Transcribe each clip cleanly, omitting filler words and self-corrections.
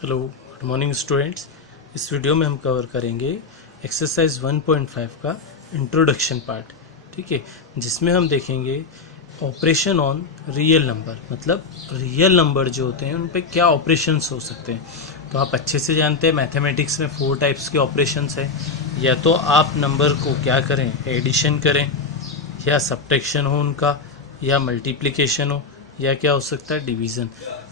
Hello good morning students. इस video में हम कवर करेंगे एक्सरसाइज 1.5 का इंट्रोडक्शन पार्ट। ठीक है, जिसमें हम देखेंगे ऑपरेशन ऑन रियल नंबर, मतलब रियल नंबर जो होते हैं उन पे क्या ऑपरेशंस हो सकते हैं। तो आप अच्छे से जानते हैं मैथमेटिक्स में 4 टाइप्स के ऑपरेशंस हैं। या तो आप नंबर को क्या करें, एडिशन करें, या सब्ट्रैक्शन हो उनका, या मल्टीप्लिकेशन हो, या क्या हो सकता है, division.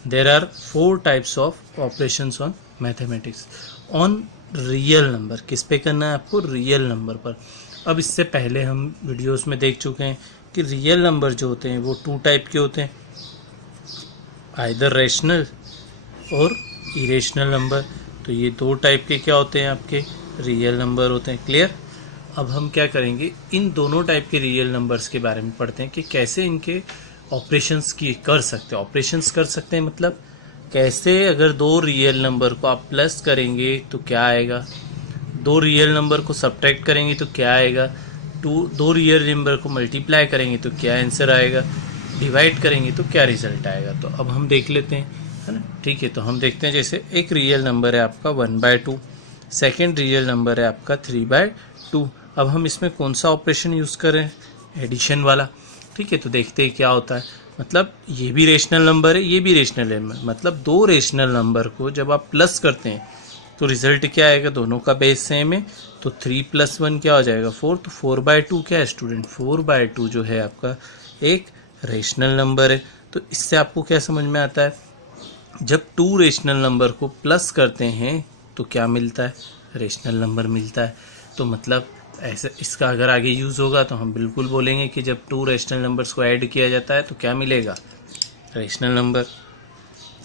There are 4 types of operations on mathematics on real number. किस पे करना है आपको, रियल नंबर पर। अब इससे पहले हम वीडियोस में देख चुके हैं कि रियल नंबर जो होते हैं वो 2 टाइप के होते हैं, आइदर रेशनल और इरेशनल नंबर। तो ये 2 टाइप के क्या होते हैं, आपके रियल नंबर होते हैं। क्लियर। अब हम क्या करेंगे, इन दोनों टाइप के रियल नंबर्स के बारे में पढ़ते हैं कि कैसे इनके ऑपरेशंस की कर सकते हैं। ऑपरेशंस कर सकते हैं मतलब कैसे, अगर 2 रियल नंबर को आप प्लस करेंगे तो क्या आएगा, 2 रियल नंबर को सब्ट्रैक्ट करेंगे तो क्या आएगा, 2 रियल नंबर को मल्टीप्लाई करेंगे तो क्या आंसर आएगा, डिवाइड करेंगे तो क्या रिजल्ट आएगा। तो अब हम देख लेते हैं, है ना। ठीक है, तो हम देखते हैं। जैसे एक रियल नंबर है आपका 1/2, सेकेंड रियल नंबर है आपका 3/2। अब हम इसमें कौन सा ऑपरेशन यूज़ करें, एडिशन वाला। ठीक है, तो देखते हैं क्या होता है। मतलब ये भी रेशनल नंबर है, ये भी रेशनल नंबर, मतलब 2 रेशनल नंबर को जब आप प्लस करते हैं तो रिजल्ट क्या आएगा, दोनों का बेस सेम है। तो 3 + 1 क्या हो जाएगा, 4। तो 4/2 क्या है स्टूडेंट, 4/2 जो है आपका एक रेशनल नंबर है। तो इससे आपको क्या समझ में आता है, जब 2 रेशनल नंबर को प्लस करते हैं तो क्या मिलता है, रेशनल नंबर मिलता है। तो मतलब ऐसे इसका अगर आगे यूज़ होगा तो हम बिल्कुल बोलेंगे कि जब 2 रेशनल नंबर्स को ऐड किया जाता है तो क्या मिलेगा, रेशनल नंबर।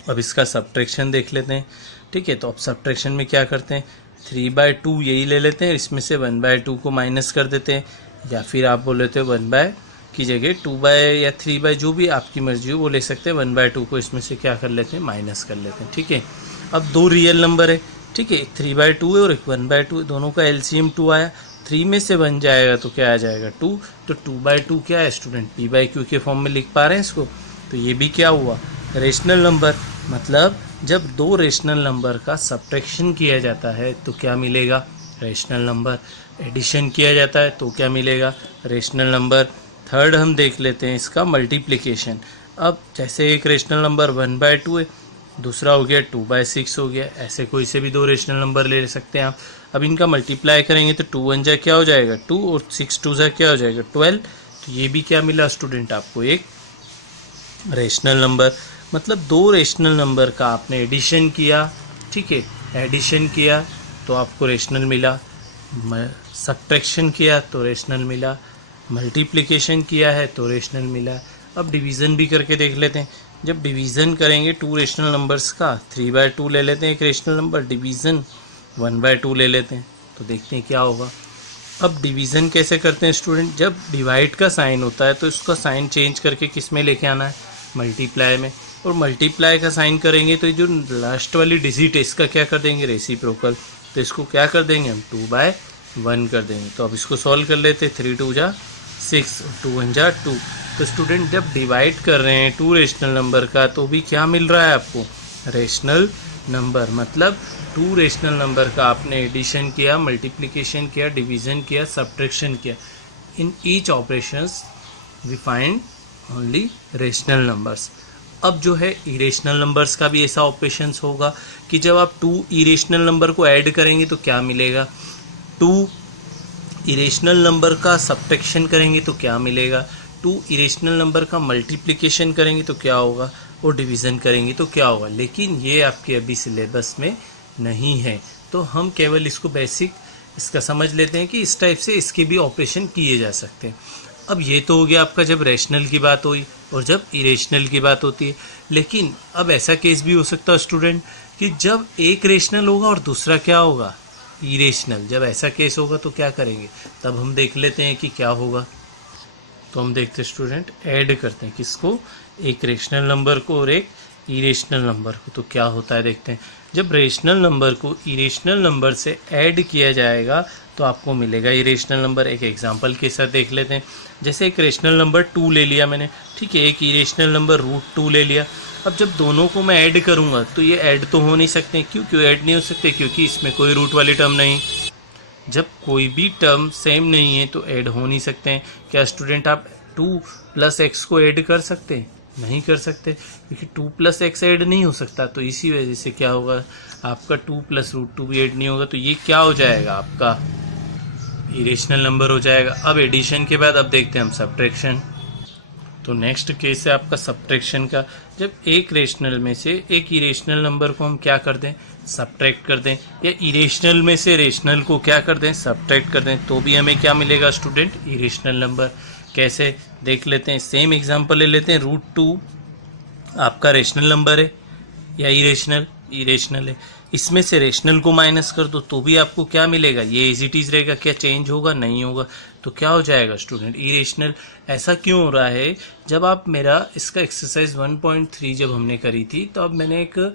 अब इसका सब्ट्रैक्शन देख लेते हैं। ठीक है, तो अब सब्ट्रैक्शन में क्या करते हैं, 3/2 यही ले लेते हैं, इसमें से 1/2 को माइनस कर देते हैं, या फिर आप बोल लेते हो 1 की जगह 2 या 3 जो भी आपकी मर्जी हो वो ले सकते हैं। 1/2 को इसमें से क्या कर लेते हैं, माइनस कर लेते हैं। ठीक है, अब 2 रियल नंबर है। ठीक है, एक 3/2 है और एक 1/2, दोनों का एलसीएम 2 आया। 3 में से 1 जाएगा तो क्या आ जाएगा, 2। तो 2/2 क्या है स्टूडेंट, p/q के फॉर्म में लिख पा रहे हैं इसको। तो ये भी क्या हुआ, रेशनल नंबर। मतलब जब 2 रेशनल नंबर का सब्ट्रैक्शन किया जाता है तो क्या मिलेगा, रेशनल नंबर। एडिशन किया जाता है तो क्या मिलेगा, रेशनल नंबर। थर्ड हम देख लेते हैं इसका मल्टीप्लिकेशन। अब जैसे एक रेशनल नंबर 1/2 है, दूसरा हो गया 2/6 हो गया, ऐसे कोई से भी 2 रेशनल नंबर ले सकते हैं आप। अब इनका मल्टीप्लाई करेंगे तो 2 1 जा क्या हो जाएगा 2, और 6 2 जा क्या हो जाएगा 12। तो ये भी क्या मिला स्टूडेंट आपको, एक रेशनल नंबर। मतलब 2 रेशनल नंबर का आपने एडिशन किया। ठीक है, एडिशन किया तो आपको रेशनल मिला, सब्ट्रैक्शन किया तो रेशनल मिला, मल्टीप्लिकेशन किया है तो रेशनल मिला। अब डिवीज़न भी करके देख लेते हैं। जब डिवीज़न करेंगे 2 रेशनल नंबर्स का, 3/2 ले लेते हैं एक रेशनल नंबर, डिवीज़न 1/2 ले लेते हैं, तो देखते हैं क्या होगा। अब डिवीज़न कैसे करते हैं स्टूडेंट, जब डिवाइड का साइन होता है तो इसका साइन चेंज करके किस में लेके आना है, मल्टीप्लाई में। और मल्टीप्लाई का साइन करेंगे तो जो लास्ट वाली डिजिट है इसका क्या कर देंगे, रेसिप्रोकल। तो इसको क्या कर देंगे हम, 2/1 कर देंगे। तो अब इसको सॉल्व कर लेते हैं, 3 2 जा 6, 2 1 जा 2। तो स्टूडेंट जब डिवाइड कर रहे हैं 2 रेशनल नंबर का तो भी क्या मिल रहा है आपको, रेशनल नंबर। मतलब 2 रेशनल नंबर का आपने एडिशन किया, मल्टीप्लिकेशन किया, डिवीज़न किया, सब्ट्रैक्शन किया। In each operations we find only rational numbers. अब जो है इरेशनल नंबर्स का भी ऐसा ऑपरेशंस होगा कि जब आप 2 इरेशनल नंबर को ऐड करेंगे तो क्या मिलेगा, 2 इरेशनल नंबर का सब्ट्रैक्शन करेंगे तो क्या मिलेगा, 2 इरेशनल नंबर का मल्टीप्लिकेशन करेंगे तो क्या होगा, और डिवीज़न करेंगे तो क्या होगा। लेकिन ये आपके अभी सिलेबस में नहीं है, तो हम केवल इसको बेसिक इसका समझ लेते हैं कि इस टाइप से इसके भी ऑपरेशन किए जा सकते हैं। अब ये तो हो गया आपका जब रैशनल की बात हुई और जब इरेशनल की बात होती है। लेकिन अब ऐसा केस भी हो सकता है स्टूडेंट कि जब एक रेशनल होगा और दूसरा क्या होगा, इरेशनल। जब ऐसा केस होगा तो क्या करेंगे, तब हम देख लेते हैं कि क्या होगा। तो हम देखते हैं स्टूडेंट, ऐड करते हैं किसको, एक रेशनल नंबर को और एक इरेशनल नंबर को, तो क्या होता है देखते हैं। जब रेशनल नंबर को इरेशनल नंबर से ऐड किया जाएगा तो आपको मिलेगा इरेशनल नंबर। एक एग्जांपल के साथ देख लेते हैं। जैसे एक रेशनल नंबर 2 ले लिया मैंने, ठीक है, एक इरेशनल नंबर √2 ले लिया। अब जब दोनों को मैं ऐड करूँगा तो ये ऐड तो हो नहीं सकते। क्यों ऐड नहीं हो सकते? क्योंकि इसमें कोई रूट वाली टर्म नहीं। जब कोई भी टर्म सेम नहीं है तो ऐड हो नहीं सकते हैं। क्या स्टूडेंट आप 2 + x को ऐड कर सकते हैं? नहीं कर सकते, क्योंकि 2 + x ऐड नहीं हो सकता। तो इसी वजह से क्या होगा, आपका 2 + √2 भी ऐड नहीं होगा। तो ये क्या हो जाएगा, आपका इरेशनल नंबर हो जाएगा। अब एडिशन के बाद अब देखते हैं हम सब्ट्रैक्शन। तो नेक्स्ट केस है आपका सब्ट्रैक्शन का। जब एक रेशनल में से एक इरेशनल नंबर को हम क्या कर दें, सब्ट्रैक्ट कर दें, या इरेशनल में से रेशनल को क्या कर दें, सब्ट्रैक्ट कर दें, तो भी हमें क्या मिलेगा स्टूडेंट, इरेशनल नंबर। कैसे देख लेते हैं, सेम एग्जांपल ले लेते हैं। √2 आपका रेशनल नंबर है या इरेशनल है। इसमें से रेशनल को माइनस कर दो तो भी आपको क्या मिलेगा, ये एज इट इज रहेगा। क्या चेंज होगा? नहीं होगा। तो क्या हो जाएगा स्टूडेंट, इरेशनल। ऐसा क्यों हो रहा है? जब आप मेरा इसका एक्सरसाइज 1.3 जब हमने करी थी तो अब मैंने एक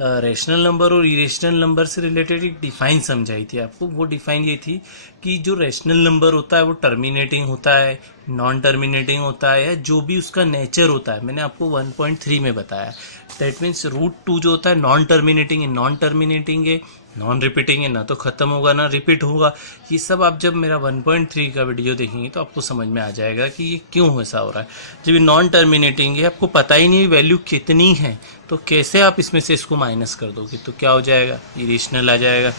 रेशनल नंबर और इरेशनल नंबर से रिलेटेड एक डिफाइन समझाई थी आपको। वो डिफाइन ये थी कि जो रेशनल नंबर होता है वो टर्मिनेटिंग होता है, नॉन टर्मिनेटिंग होता है, या जो भी उसका नेचर होता है, मैंने आपको 1.3 में बताया। दैट मीन्स √2 जो होता है नॉन टर्मिनेटिंग है, नॉन रिपीटिंग है, ना तो खत्म होगा ना रिपीट होगा। ये सब आप जब मेरा 1.3 का वीडियो देखेंगे तो आपको समझ में आ जाएगा कि ये क्यों ऐसा हो रहा है। जब ये नॉन टर्मिनेटिंग है, आपको पता ही नहीं वैल्यू कितनी है, तो कैसे आप इसमें से इसको माइनस कर दोगे, तो क्या हो जाएगा, इरेशनल आ जाएगा।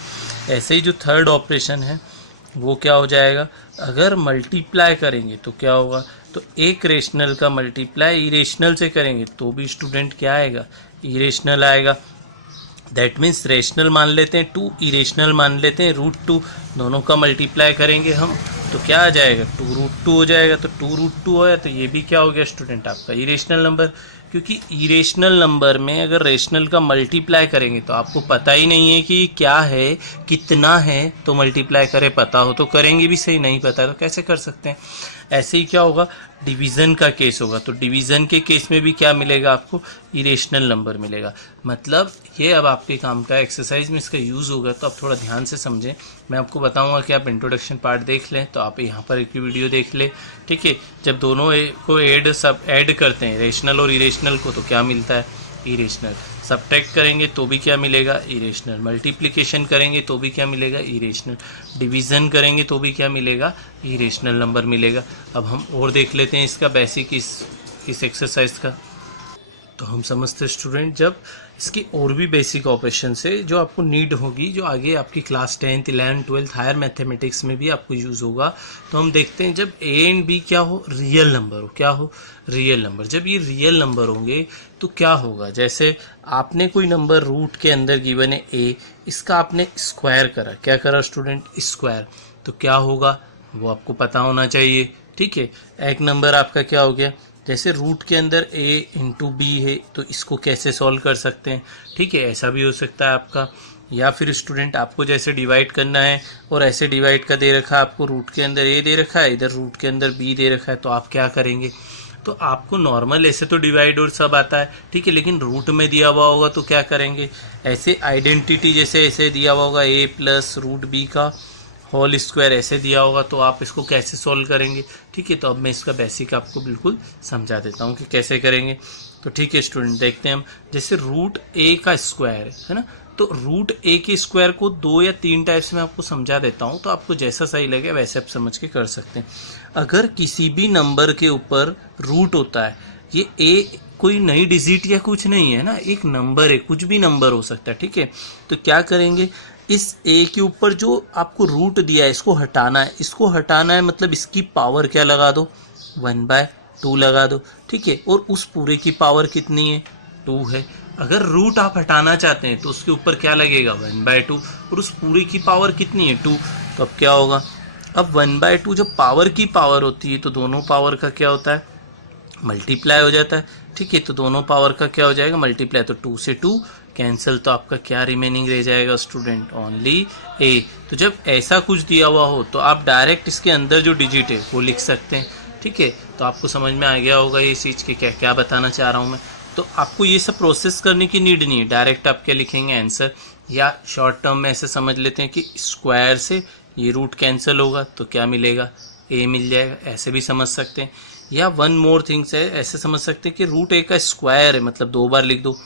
ऐसे ही जो थर्ड ऑपरेशन है वो क्या हो जाएगा, अगर मल्टीप्लाई करेंगे तो क्या होगा, तो एक रेशनल का मल्टीप्लाई इरेशनल से करेंगे तो भी स्टूडेंट क्या आएगा, इरेशनल आएगा। दैट मीन्स रेशनल मान लेते हैं 2, इरेशनल मान लेते हैं √2, दोनों का मल्टीप्लाई करेंगे हम तो क्या आ जाएगा, 2√2 हो जाएगा। तो 2√2 होया तो ये भी क्या हो गया स्टूडेंट, आपका इरेशनल नंबर। क्योंकि इरेशनल नंबर में अगर रेशनल का मल्टीप्लाई करेंगे तो आपको पता ही नहीं है कि क्या है, कितना है, तो मल्टीप्लाई करें, पता हो तो करेंगे भी सही, नहीं पता तो कैसे कर सकते हैं। ऐसे ही क्या होगा, डिवीज़न का केस होगा, तो डिवीज़न के केस में भी क्या मिलेगा आपको, इरेशनल नंबर मिलेगा। मतलब ये अब आपके काम का एक्सरसाइज में इसका यूज़ होगा, तो आप थोड़ा ध्यान से समझें। मैं आपको बताऊंगा कि आप इंट्रोडक्शन पार्ट देख लें, तो आप यहाँ पर एक वीडियो देख लें, ठीक है। जब दोनों को ऐड करते हैं, रेशनल और इरेशनल को, तो क्या मिलता है, इरेशनल। सब्ट्रैक्ट करेंगे तो भी क्या मिलेगा, इरेशनल। मल्टीप्लिकेशन करेंगे तो भी क्या मिलेगा, इरेशनल। डिवीज़न करेंगे तो भी क्या मिलेगा, इरेशनल नंबर मिलेगा। अब हम और देख लेते हैं इसका बेसिक इस एक्सरसाइज का। तो हम समझते स्टूडेंट, जब इसकी और भी बेसिक ऑपरेशन से जो आपको नीड होगी, जो आगे आपकी class 10th 11th 12th higher mathematics में भी आपको यूज़ होगा, तो हम देखते हैं जब a एंड b क्या हो, रियल नंबर हो, क्या हो, रियल नंबर। जब ये रियल नंबर होंगे तो क्या होगा, जैसे आपने कोई नंबर रूट के अंदर गिवन है a, इसका आपने स्क्वायर करा, क्या करा स्टूडेंट, स्क्वायर, तो क्या होगा वो आपको पता होना चाहिए, ठीक है। एक नंबर आपका क्या हो गया, जैसे रूट के अंदर a × b है तो इसको कैसे सॉल्व कर सकते हैं, ठीक है, ऐसा भी हो सकता है आपका। या फिर स्टूडेंट आपको जैसे डिवाइड करना है और ऐसे डिवाइड का दे रखा है आपको, रूट के अंदर a दे रखा है, इधर रूट के अंदर b दे रखा है, तो आप क्या करेंगे, तो आपको नॉर्मल ऐसे तो डिवाइड और सब आता है, ठीक है, लेकिन रूट में दिया हुआ होगा तो क्या करेंगे, ऐसे आइडेंटिटी जैसे ऐसे दिया हुआ होगा a + √b का होल स्क्वायर ऐसे दिया होगा, तो आप इसको कैसे सॉल्व करेंगे, ठीक है। तो अब मैं इसका बेसिक आपको बिल्कुल समझा देता हूँ कि कैसे करेंगे। तो ठीक है स्टूडेंट, देखते हैं हम, जैसे √a का स्क्वायर है ना, तो √a के स्क्वायर को 2 या 3 टाइप्स में आपको समझा देता हूँ, तो आपको जैसा सही लगे वैसे आप समझ के कर सकते हैं। अगर किसी भी नंबर के ऊपर रूट होता है, ये a कोई नई डिजिट या कुछ नहीं है ना, एक नंबर है, कुछ भी नंबर हो सकता है, ठीक है। तो क्या करेंगे, इस a के ऊपर जो आपको रूट दिया है इसको हटाना है, मतलब इसकी पावर क्या लगा दो, 1/2 लगा दो, ठीक है। और उस पूरे की पावर कितनी है, 2 है। अगर रूट आप हटाना चाहते हैं तो उसके ऊपर क्या लगेगा, 1/2, और उस पूरे की पावर कितनी है, 2। तो अब क्या होगा, अब 1/2 जब पावर की पावर होती है तो दोनों पावर का क्या होता है, मल्टीप्लाई हो जाता है, ठीक है। तो दोनों पावर का क्या हो जाएगा, मल्टीप्लाई, तो 2 से 2 कैंसिल, तो आपका क्या रिमेनिंग रह जाएगा स्टूडेंट, ओनली a। तो जब ऐसा कुछ दिया हुआ हो तो आप डायरेक्ट इसके अंदर जो डिजिट है वो लिख सकते हैं, ठीक है। तो आपको समझ में आ गया होगा ये चीज़ कि क्या क्या बताना चाह रहा हूँ मैं। तो आपको ये सब प्रोसेस करने की नीड नहीं है, डायरेक्ट आप क्या लिखेंगे, आंसर। या शॉर्ट टर्म में ऐसे समझ लेते हैं कि स्क्वायर से ये रूट कैंसिल होगा तो क्या मिलेगा, a मिल जाएगा, ऐसे भी समझ सकते हैं। या वन मोर थिंग्स है, ऐसे समझ सकते हैं कि रूट ए का स्क्वायर है, मतलब 2 बार लिख दो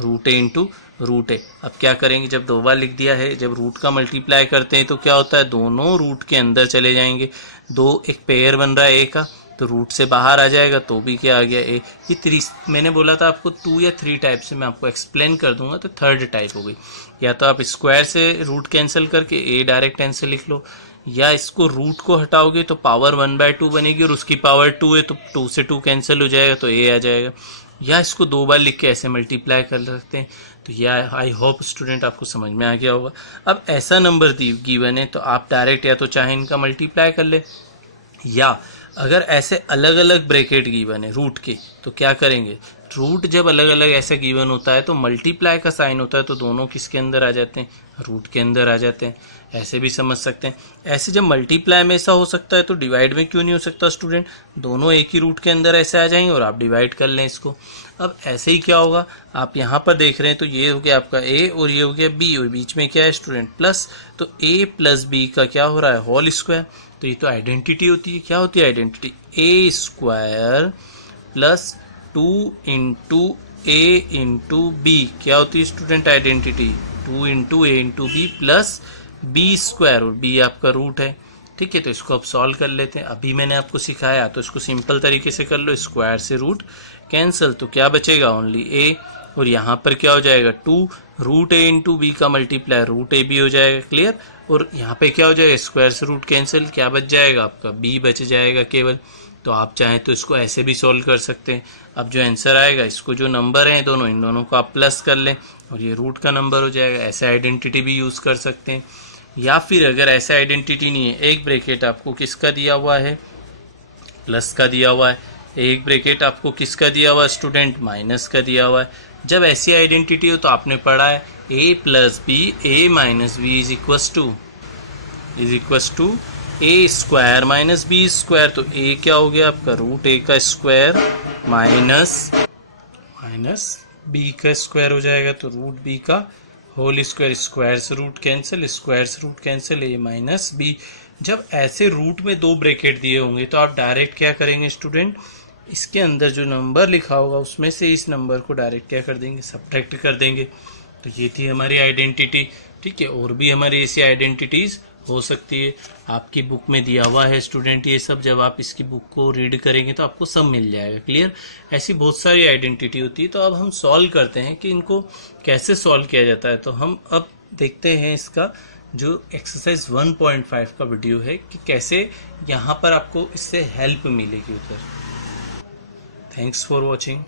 रूट ए इंटू रूट ए। अब क्या करेंगे, जब 2 बार लिख दिया है, जब रूट का मल्टीप्लाई करते हैं तो क्या होता है, दोनों रूट के अंदर चले जाएंगे। एक पेयर बन रहा है ए का, तो रूट से बाहर आ जाएगा तो भी क्या आ गया ए। ये मैंने बोला था आपको 2 या 3 टाइप से, मैं आपको एक्सप्लेन कर दूंगा, तो थर्ड टाइप हो गई। या तो आप स्क्वायर से रूट कैंसिल करके ए डायरेक्ट आंसर लिख लो, या इसको रूट को हटाओगे तो पावर 1/2 बनेगी और उसकी पावर 2 है तो 2 से 2 कैंसिल हो जाएगा तो ए आ जाएगा। या इसको 2 बार लिख के ऐसे मल्टीप्लाई कर सकते हैं। तो यह आई होप स्टूडेंट आपको समझ में आ गया होगा। अब ऐसा नंबर गिवन है तो आप डायरेक्ट या तो चाहे इनका मल्टीप्लाई कर ले, या अगर ऐसे अलग अलग ब्रैकेट गिवन है रूट के तो क्या करेंगे, रूट जब अलग अलग ऐसा गिवन होता है तो मल्टीप्लाई का साइन होता है तो दोनों किसके अंदर आ जाते हैं, रूट के अंदर आ जाते हैं। ऐसे भी समझ सकते हैं। ऐसे जब मल्टीप्लाई में ऐसा हो सकता है तो डिवाइड में क्यों नहीं हो सकता स्टूडेंट, दोनों एक ही रूट के अंदर ऐसे आ जाएंगे और आप डिवाइड कर लें इसको। अब ऐसे ही क्या होगा, आप यहाँ पर देख रहे हैं तो ये हो गया आपका ए और ये हो गया बी और बीच में क्या है स्टूडेंट प्लस, तो ए प्लस बी का क्या हो रहा है होल स्क्वायर। तो ये तो आइडेंटिटी होती है, क्या होती है identity, a square plus 2 into a into b, क्या होती है student identity, 2 into a into b plus b square, और बी आपका रूट है। ठीक है, तो इसको अब सॉल्व कर लेते हैं। अभी मैंने आपको सिखाया तो इसको सिंपल तरीके से कर लो, स्क्वायर से रूट कैंसिल, तो क्या बचेगा ओनली ए, और यहाँ पर क्या हो जाएगा 2 रूट ए इंटू बी का मल्टीप्लाई रूट ए बी हो जाएगा, क्लियर। और यहाँ पे क्या हो जाएगा, स्क्वायर से रूट कैंसिल, क्या बच जाएगा आपका बी बच जाएगा केवल। तो आप चाहें तो इसको ऐसे भी सॉल्व कर सकते हैं। अब जो आंसर आएगा, इसको जो नंबर हैं दोनों, इन दोनों को आप प्लस कर लें और ये रूट का नंबर हो जाएगा। ऐसे आइडेंटिटी भी यूज़ कर सकते हैं। या फिर अगर ऐसा आइडेंटिटी नहीं है, एक ब्रैकेट आपको किसका दिया हुआ है, प्लस का दिया हुआ है, एक ब्रैकेट आपको किसका दिया हुआ है स्टूडेंट, माइनस का दिया हुआ है। जब ऐसी आइडेंटिटी हो तो आपने पढ़ा है a plus b a minus b is equals to a square minus b square. तो ए क्या हो गया आपका, रूट ए का स्क्वायर माइनस बी का स्क्वायर हो जाएगा, तो रूट बी का होल स्क्वायर, स्क्वायर से रूट कैंसिल, स्क्वायर से root cancel, a minus b. जब ऐसे रूट में 2 ब्रैकेट दिए होंगे तो आप डायरेक्ट क्या करेंगे स्टूडेंट, इसके अंदर जो नंबर लिखा होगा उसमें से इस नंबर को डायरेक्ट क्या कर देंगे, सब्ट्रैक्ट कर देंगे। तो ये थी हमारी आइडेंटिटी। ठीक है, और भी हमारी ऐसी आइडेंटिटीज़ हो सकती है। आपकी बुक में दिया हुआ है स्टूडेंट ये सब, जब आप इसकी बुक को रीड करेंगे तो आपको सब मिल जाएगा, क्लियर। ऐसी बहुत सारी आइडेंटिटी होती है। तो अब हम सॉल्व करते हैं कि इनको कैसे सॉल्व किया जाता है। तो हम अब देखते हैं इसका जो एक्सरसाइज 1.5 का वीडियो है कि कैसे यहाँ पर आपको इससे हेल्प मिलेगी उधर। Thanks for watching.